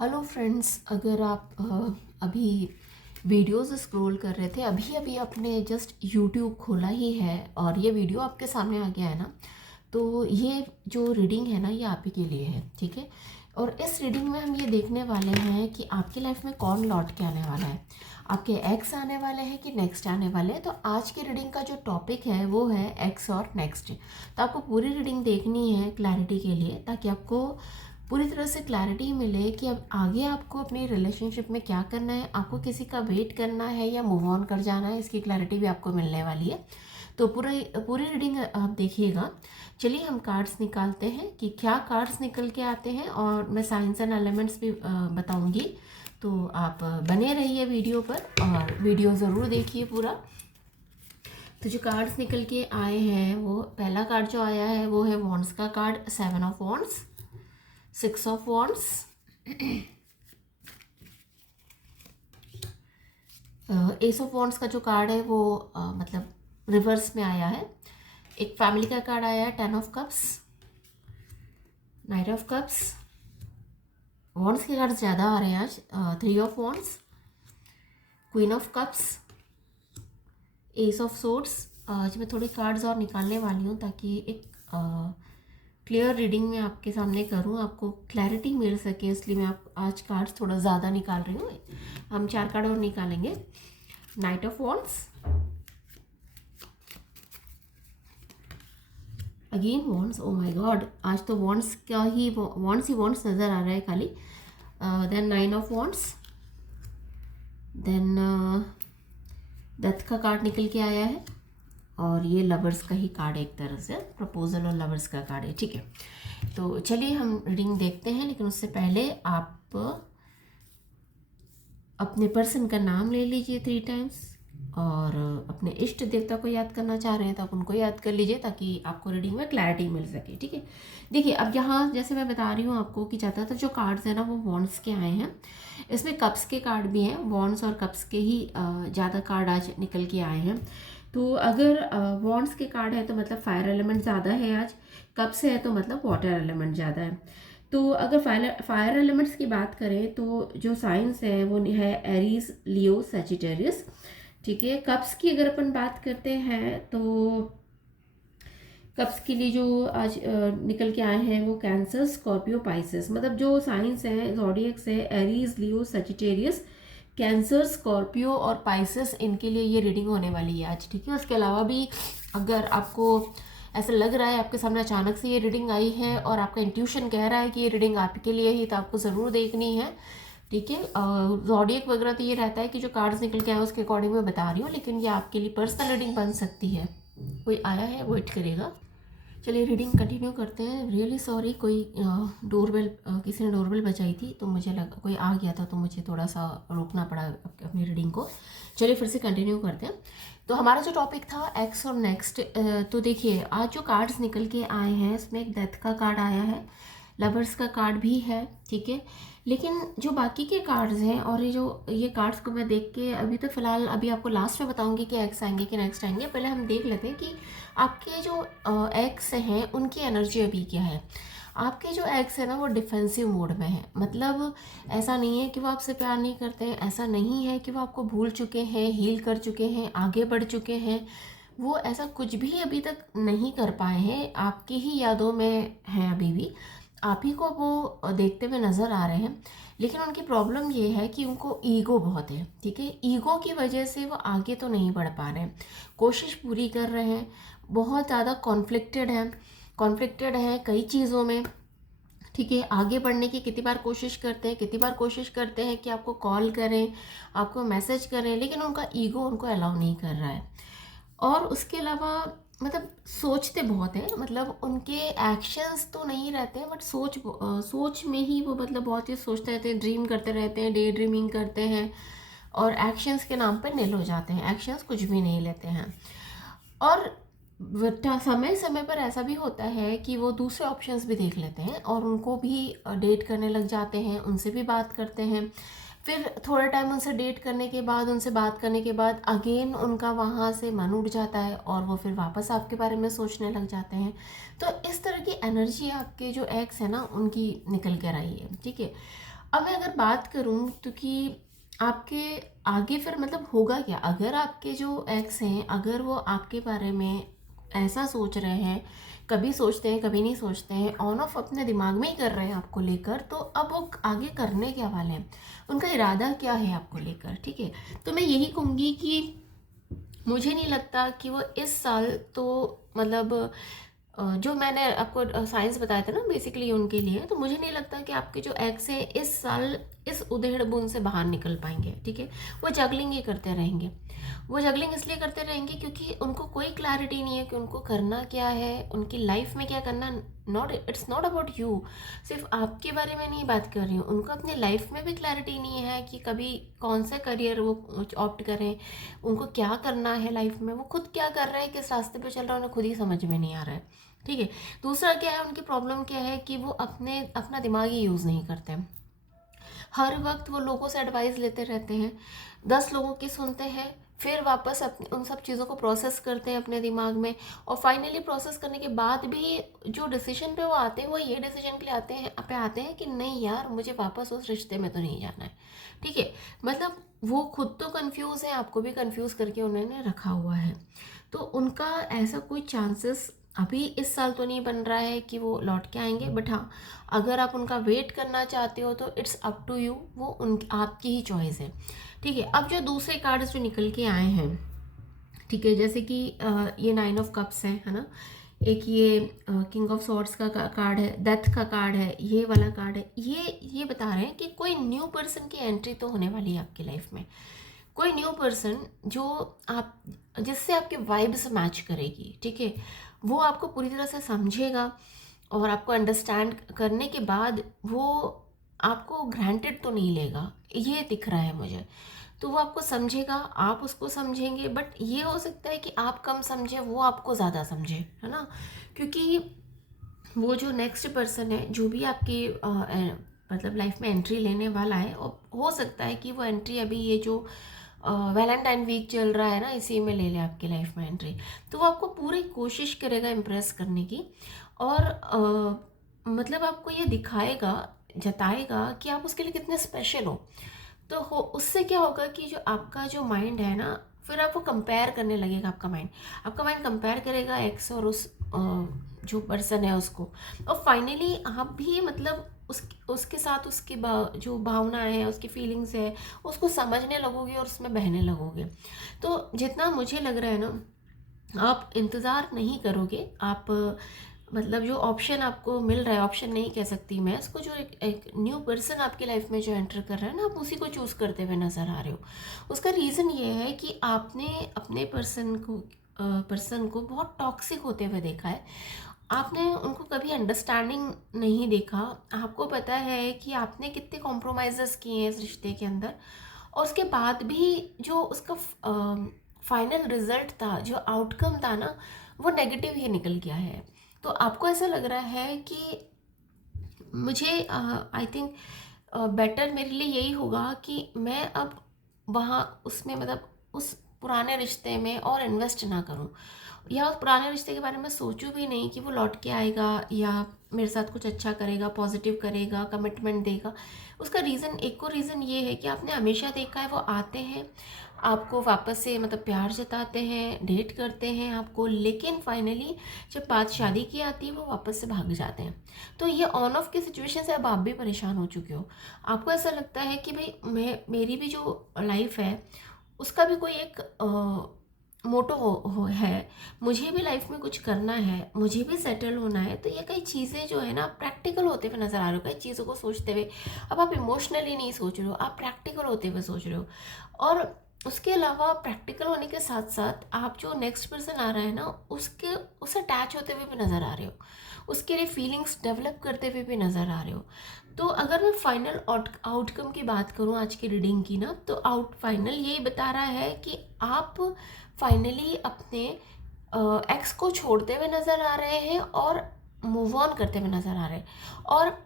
Hello friends, अगर आप अभी वीडियोस स्क्रॉल कर रहे थे, अभी अभी आपने जस्ट यूट्यूब खोला ही है और ये वीडियो आपके सामने आ गया है ना, तो ये जो रीडिंग है ना, ये आप ही के लिए है। ठीक है। और इस रीडिंग में हम ये देखने वाले हैं कि आपकी लाइफ में कौन लौट के आने वाला है, आपके एक्स आने वाले हैं कि नेक्स्ट आने वाले हैं। तो आज की रीडिंग का जो टॉपिक है वो है एक्स और नेक्स्ट। तो आपको पूरी रीडिंग देखनी है क्लैरिटी के लिए, ताकि आपको पूरी तरह से क्लैरिटी मिले कि अब आगे आपको अपनी रिलेशनशिप में क्या करना है, आपको किसी का वेट करना है या मूव ऑन कर जाना है। इसकी क्लैरिटी भी आपको मिलने वाली है। तो पूरी पूरी रीडिंग आप देखिएगा। चलिए हम कार्ड्स निकालते हैं कि क्या कार्ड्स निकल के आते हैं, और मैं साइंस एंड एलिमेंट्स भी बताऊंगी। तो आप बने रहिए वीडियो पर और वीडियो ज़रूर देखिए पूरा। तो जो कार्ड्स निकल के आए हैं, वो पहला कार्ड जो आया है वो है वॉन्ड्स का card, 7 of wands, 6 of wands, S of wands का जो कार्ड है वो मतलब रिवर्स में आया है। एक फैमिली का कार्ड आया है, 10 of cups, night of cups. Wands के कार्ड ज़्यादा आ रहे हैं आज, 3 of wands, queen of cups, S of swords. आज मैं थोड़ी कार्ड्स और निकालने वाली हूँ ताकि एक क्लियर रीडिंग में आपके सामने करूँ, आपको क्लैरिटी मिल सके, इसलिए मैं आप आज कार्ड्स थोड़ा ज़्यादा निकाल रही हूँ। हम 4 कार्ड और निकालेंगे। Night of wands, again wands, oh my God, आज तो वॉन्ड्स ही वॉन्ड्स नज़र आ रहा है खाली। Then 9 of wands, then death का कार्ड निकल के आया है, और ये लवर्स का ही कार्ड है, एक तरह से प्रपोजल और लवर्स का कार्ड है। ठीक है, तो चलिए हम रीडिंग देखते हैं, लेकिन उससे पहले आप अपने पर्सन का नाम ले लीजिए 3 टाइम्स, और अपने इष्ट देवता को याद करना चाह रहे हैं तो आप उनको याद कर लीजिए, ताकि आपको रीडिंग में क्लैरिटी मिल सके। ठीक है, देखिए अब यहाँ जैसे मैं बता रही हूँ आपको कि ज़्यादातर जो कार्ड्स हैं ना वो वॉन्ड्स के आए हैं। इसमें कप्स के कार्ड भी हैं, वॉन्ड्स और कप्स के ही ज़्यादा कार्ड आज निकल के आए हैं। तो अगर वॉन्ड्स के कार्ड है तो मतलब फायर एलिमेंट ज़्यादा है आज, कप्स है तो मतलब वाटर एलिमेंट ज़्यादा है। तो अगर फायर एलिमेंट्स की बात करें तो जो साइंस है वो है एरीज, लियो, सजिटेरियस। ठीक है, कप्स की अगर अपन बात करते हैं तो कप्स के लिए जो आज निकल के आए हैं वो कैंसर, स्कॉर्पियो, पाइसेस। मतलब जो साइंस है, ज़ोडिएक्स है, एरीज, लियो, सजिटेरियस, कैंसर, स्कॉर्पियो और पाइसेस, इनके लिए ये रीडिंग होने वाली है आज। ठीक है, उसके अलावा भी अगर आपको ऐसा लग रहा है आपके सामने अचानक से ये रीडिंग आई है और आपका इंट्यूशन कह रहा है कि ये रीडिंग आपके लिए ही, तो आपको ज़रूर देखनी है। ठीक है, ज़ोडिएक वगैरह तो ये रहता है कि जो कार्ड्स निकल के आए उसके अकॉर्डिंग मैं बता रही हूँ, लेकिन ये आपके लिए पर्सनल रीडिंग बन सकती है। कोई आया है, वेट करेगा। चलिए रीडिंग कंटिन्यू करते हैं। रियली सॉरी, कोई डोरबेल किसी ने डोरबेल बजाई थी तो मुझे लगा कोई आ गया था, तो मुझे थोड़ा सा रोकना पड़ा अपनी रीडिंग को। चलिए फिर से कंटिन्यू करते हैं। तो हमारा जो टॉपिक था एक्स और नेक्स्ट, तो देखिए आज जो कार्ड्स निकल के आए हैं इसमें एक डेथ का कार्ड आया है, लवर्स का कार्ड भी है। ठीक है, लेकिन जो बाकी के कार्ड्स हैं, और ये कार्ड्स को मैं देख के अभी तो फ़िलहाल अभी आपको लास्ट में बताऊंगी कि एक्स आएंगे कि नेक्स्ट आएंगे। पहले हम देख लेते हैं कि आपके जो एक्स हैं उनकी एनर्जी अभी क्या है। आपके जो एक्स है ना वो डिफेंसिव मोड में है। मतलब ऐसा नहीं है कि वो आपसे प्यार नहीं करते हैं, ऐसा नहीं है कि वो आपको भूल चुके हैं, हील कर चुके हैं, आगे बढ़ चुके हैं। वो ऐसा कुछ भी अभी तक नहीं कर पाए हैं, आपकी ही यादों में हैं अभी भी, आप ही को वो देखते हुए नज़र आ रहे हैं। लेकिन उनकी प्रॉब्लम ये है कि उनको ईगो बहुत है। ठीक है, ईगो की वजह से वो आगे तो नहीं बढ़ पा रहे हैं, कोशिश पूरी कर रहे हैं, बहुत ज़्यादा कॉन्फ्लिक्टेड हैं कई चीज़ों में। ठीक है, आगे बढ़ने की कितनी बार कोशिश करते हैं कि आपको कॉल करें, आपको मैसेज करें, लेकिन उनका ईगो उनको अलाउ नहीं कर रहा है। और उसके अलावा मतलब सोचते बहुत हैं, मतलब उनके एक्शंस तो नहीं रहते हैं, बट सोच में ही वो मतलब बहुत ही सोचते रहते हैं, ड्रीम करते रहते हैं, डे ड्रीमिंग करते हैं, और एक्शंस के नाम पर निल हो जाते हैं, एक्शंस कुछ भी नहीं लेते हैं। और समय समय पर ऐसा भी होता है कि वो दूसरे ऑप्शंस भी देख लेते हैं और उनको भी डेट करने लग जाते हैं, उनसे भी बात करते हैं। फिर थोड़ा टाइम उनसे डेट करने के बाद, उनसे बात करने के बाद अगेन उनका वहाँ से मन उठ जाता है और वो फिर वापस आपके बारे में सोचने लग जाते हैं। तो इस तरह की एनर्जी आपके जो एक्स है ना उनकी निकल कर आई है। ठीक है, अब मैं अगर बात करूं तो कि आपके आगे फिर मतलब होगा क्या अगर आपके जो एक्स हैं, अगर वो आपके बारे में ऐसा सोच रहे हैं, कभी सोचते हैं कभी नहीं सोचते हैं, ऑन ऑफ अपने दिमाग में ही कर रहे हैं आपको लेकर, तो अब वो आगे करने क्या वाले हैं, उनका इरादा क्या है आपको लेकर, ठीक है। तो मैं यही कहूँगी कि मुझे नहीं लगता कि वो इस साल तो मतलब जो मैंने आपको साइंस बताया था ना बेसिकली उनके लिए, तो मुझे नहीं लगता कि आपके जो एक्स हैं इस साल इस उधेड़ बुन से बाहर निकल पाएंगे, ठीक है। वो जगलिंग ही करते रहेंगे। वो जगलिंग इसलिए करते रहेंगे क्योंकि उनको कोई क्लैरिटी नहीं है कि उनको करना क्या है, उनकी लाइफ में क्या करना। Not it's not about you, सिर्फ आपके बारे में नहीं बात कर रही हूँ, उनको अपने लाइफ में भी क्लैरिटी नहीं है कि कभी कौन सा करियर वो ऑप्ट करें, उनको क्या करना है लाइफ में, वो खुद क्या कर रहे हैं, किस रास्ते पे चल रहा है, उन्हें खुद ही समझ में नहीं आ रहा है, ठीक है। दूसरा क्या है, उनकी प्रॉब्लम क्या है कि वो अपना दिमाग ही यूज़ नहीं करते। हर वक्त वो लोगों से एडवाइस लेते रहते हैं, 10 लोगों की सुनते हैं, फिर वापस अपने उन सब चीज़ों को प्रोसेस करते हैं अपने दिमाग में, और फाइनली प्रोसेस करने के बाद भी जो डिसीजन पे वो आते हैं, वो ये डिसीजन के लिए आते हैं कि नहीं यार, मुझे वापस उस रिश्ते में तो नहीं जाना है, ठीक है। मतलब वो खुद तो कंफ्यूज है, आपको भी कंफ्यूज करके उन्होंने रखा हुआ है। तो उनका ऐसा कोई चांसेस अभी इस साल तो नहीं बन रहा है कि वो लौट के आएंगे, बट हाँ, अगर आप उनका वेट करना चाहते हो तो इट्स अप टू यू, वो उन आपकी ही चॉइस है, ठीक है। अब जो दूसरे कार्ड्स जो निकल के आए हैं, ठीक है, जैसे कि ये 9 ऑफ कप्स है ना, एक ये किंग ऑफ सॉर्ड्स का कार्ड है, डेथ का कार्ड है, ये वाला कार्ड है, ये बता रहे हैं कि कोई न्यू पर्सन की एंट्री तो होने वाली है आपकी लाइफ में। कोई न्यू पर्सन जो आप जिससे आपके वाइब्स मैच करेगी, ठीक है। वो आपको पूरी तरह से समझेगा और आपको अंडरस्टैंड करने के बाद वो आपको ग्रांटेड तो नहीं लेगा, ये दिख रहा है मुझे। तो वो आपको समझेगा, आप उसको समझेंगे, बट ये हो सकता है कि आप कम समझे, वो आपको ज़्यादा समझे, है ना। क्योंकि वो जो नेक्स्ट पर्सन है, जो भी आपकी मतलब लाइफ में एंट्री लेने वाला है, और हो सकता है कि वो एंट्री अभी ये जो वैलेंटाइन वीक चल रहा है ना, इसी में ले ले आपकी लाइफ में एंट्री। तो वो आपको पूरी कोशिश करेगा इम्प्रेस करने की, और मतलब आपको ये दिखाएगा, जताएगा कि आप उसके लिए कितने स्पेशल हो। तो हो उससे क्या होगा कि जो आपका जो माइंड है ना, फिर आपको कंपेयर करने लगेगा, आपका माइंड कंपेयर करेगा एक्स और उस जो पर्सन है उसको, और फाइनली आप भी मतलब उसके साथ उसकी जो भावनाएं हैं, उसकी फीलिंग्स है, उसको समझने लगोगे और उसमें बहने लगोगे। तो जितना मुझे लग रहा है ना, आप इंतज़ार नहीं करोगे, आप मतलब जो ऑप्शन आपको मिल रहा है, ऑप्शन नहीं कह सकती मैं इसको, जो एक न्यू पर्सन आपकी लाइफ में जो एंटर कर रहा है ना, आप उसी को चूज़ करते हुए नज़र आ रहे हो। उसका रीज़न ये है कि आपने अपने पर्सन को बहुत टॉक्सिक होते हुए देखा है, आपने उनको कभी अंडरस्टैंडिंग नहीं देखा। आपको पता है कि आपने कितने कॉम्प्रोमाइज़ेस किए हैं इस रिश्ते के अंदर, और उसके बाद भी जो उसका फाइनल रिजल्ट था, जो आउटकम था ना, वो नेगेटिव ही निकल गया है। तो आपको ऐसा लग रहा है कि मुझे आई थिंक बेटर मेरे लिए यही होगा कि मैं अब वहाँ उसमें मतलब उस पुराने रिश्ते में और इन्वेस्ट ना करूँ, या उस पुराने रिश्ते के बारे में सोचूं भी नहीं कि वो लौट के आएगा या मेरे साथ कुछ अच्छा करेगा, पॉजिटिव करेगा, कमिटमेंट देगा। उसका रीज़न, एक और रीज़न ये है कि आपने हमेशा देखा है वो आते हैं, आपको वापस से मतलब प्यार जताते हैं, डेट करते हैं आपको, लेकिन फाइनली जब बात शादी की आती है वो वापस से भाग जाते हैं। तो ये ऑन ऑफ की सिचुएशन से अब आप भी परेशान हो चुके हो। आपको ऐसा लगता है कि भाई मेरी भी जो लाइफ है उसका भी कोई एक मोटो है, मुझे भी लाइफ में कुछ करना है, मुझे भी सेटल होना है। तो ये कई चीज़ें जो है ना, प्रैक्टिकल होते हुए नज़र आ रहे हो, कई चीज़ों को सोचते हुए। अब आप इमोशनली नहीं सोच रहे हो, आप प्रैक्टिकल होते हुए सोच रहे हो। और उसके अलावा प्रैक्टिकल होने के साथ साथ आप जो नेक्स्ट पर्सन आ रहा है ना, उससे अटैच होते हुए भी नज़र आ रहे हो, उसके लिए फीलिंग्स डेवलप करते हुए भी नज़र आ रहे हो। तो अगर मैं फाइनल आउटकम की बात करूँ आज की रीडिंग की ना, तो फाइनल यही बता रहा है कि आप फाइनली अपने एक्स को छोड़ते हुए नज़र आ रहे हैं और मूव ऑन करते हुए नज़र आ रहे हैं, और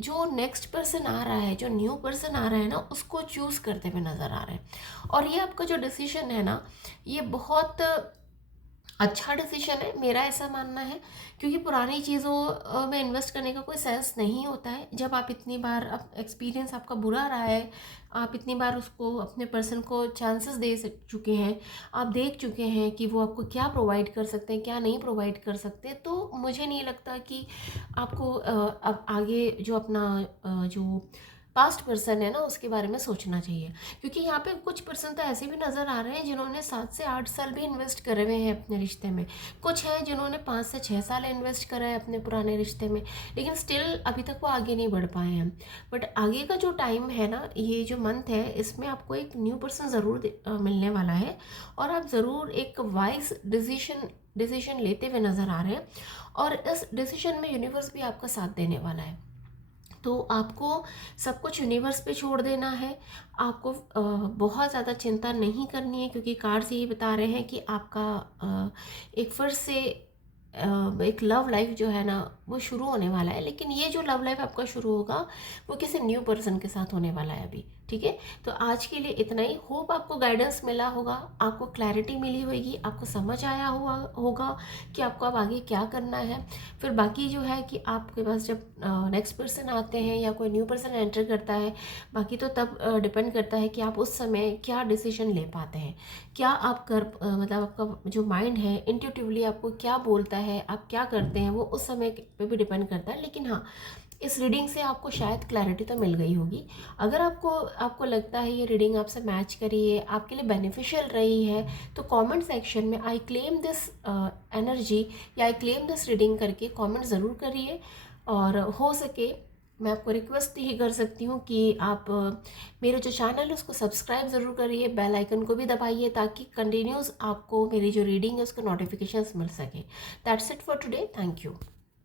जो नेक्स्ट पर्सन आ रहा है, जो न्यू पर्सन आ रहा है ना, उसको चूज़ करते हुए नज़र आ रहे हैं। और ये आपका जो डिसीजन है ना, ये बहुत अच्छा डिसीजन है, मेरा ऐसा मानना है, क्योंकि पुरानी चीज़ों में इन्वेस्ट करने का कोई सेंस नहीं होता है। जब आप इतनी बार एक्सपीरियंस आपका बुरा रहा है, आप इतनी बार उसको अपने पर्सन को चांसेस दे चुके हैं, आप देख चुके हैं कि वो आपको क्या प्रोवाइड कर सकते हैं, क्या नहीं प्रोवाइड कर सकते, तो मुझे नहीं लगता कि आपको अब आगे जो अपना जो पास्ट पर्सन है ना उसके बारे में सोचना चाहिए। क्योंकि यहाँ पे कुछ पर्सन तो ऐसे भी नज़र आ रहे हैं जिन्होंने 7 से 8 साल भी इन्वेस्ट करे हुए हैं अपने रिश्ते में, कुछ हैं जिन्होंने 5 से 6 साल इन्वेस्ट करा है अपने पुराने रिश्ते में, लेकिन स्टिल अभी तक वो आगे नहीं बढ़ पाए हैं। बट आगे का जो टाइम है ना, ये जो मंथ है, इसमें आपको एक न्यू पर्सन ज़रूर मिलने वाला है, और आप ज़रूर एक वाइज डिसीजन लेते हुए नज़र आ रहे हैं, और इस डिसीजन में यूनिवर्स भी आपका साथ देने वाला है। तो आपको सब कुछ यूनिवर्स पे छोड़ देना है, आपको बहुत ज़्यादा चिंता नहीं करनी है, क्योंकि कार्ड्स यही बता रहे हैं कि आपका एक फिर से एक लव लाइफ जो है ना वो शुरू होने वाला है। लेकिन ये जो लव लाइफ आपका शुरू होगा वो किसी न्यू पर्सन के साथ होने वाला है अभी, ठीक है। तो आज के लिए इतना ही। होप आपको गाइडेंस मिला होगा, आपको क्लैरिटी मिली होगी, आपको समझ आया होगा कि आपको अब आगे क्या करना है। फिर बाकी जो है कि आपके पास जब नेक्स्ट पर्सन आते हैं या कोई न्यू पर्सन एंटर करता है, बाकी तो तब डिपेंड करता है कि आप उस समय क्या डिसीजन ले पाते हैं, क्या आप मतलब आपका जो माइंड है इंट्यूटिवली आपको क्या बोलता है, आप क्या करते हैं, वो उस समय पे भी डिपेंड करता है। लेकिन हाँ, इस रीडिंग से आपको शायद क्लैरिटी तो मिल गई होगी। अगर आपको लगता है ये रीडिंग आपसे मैच करी है, आपके लिए बेनिफिशियल रही है, तो कमेंट सेक्शन में आई क्लेम दिस एनर्जी या आई क्लेम दिस रीडिंग करके कमेंट ज़रूर करिए। और हो सके मैं आपको रिक्वेस्ट ही कर सकती हूँ कि आप मेरे जो चैनल है उसको सब्सक्राइब ज़रूर करिए, बेल आइकन को भी दबाइए, ताकि कंटिन्यूस आपको मेरी जो रीडिंग है उसका नोटिफिकेशंस मिल सके। That's it for today, thank you.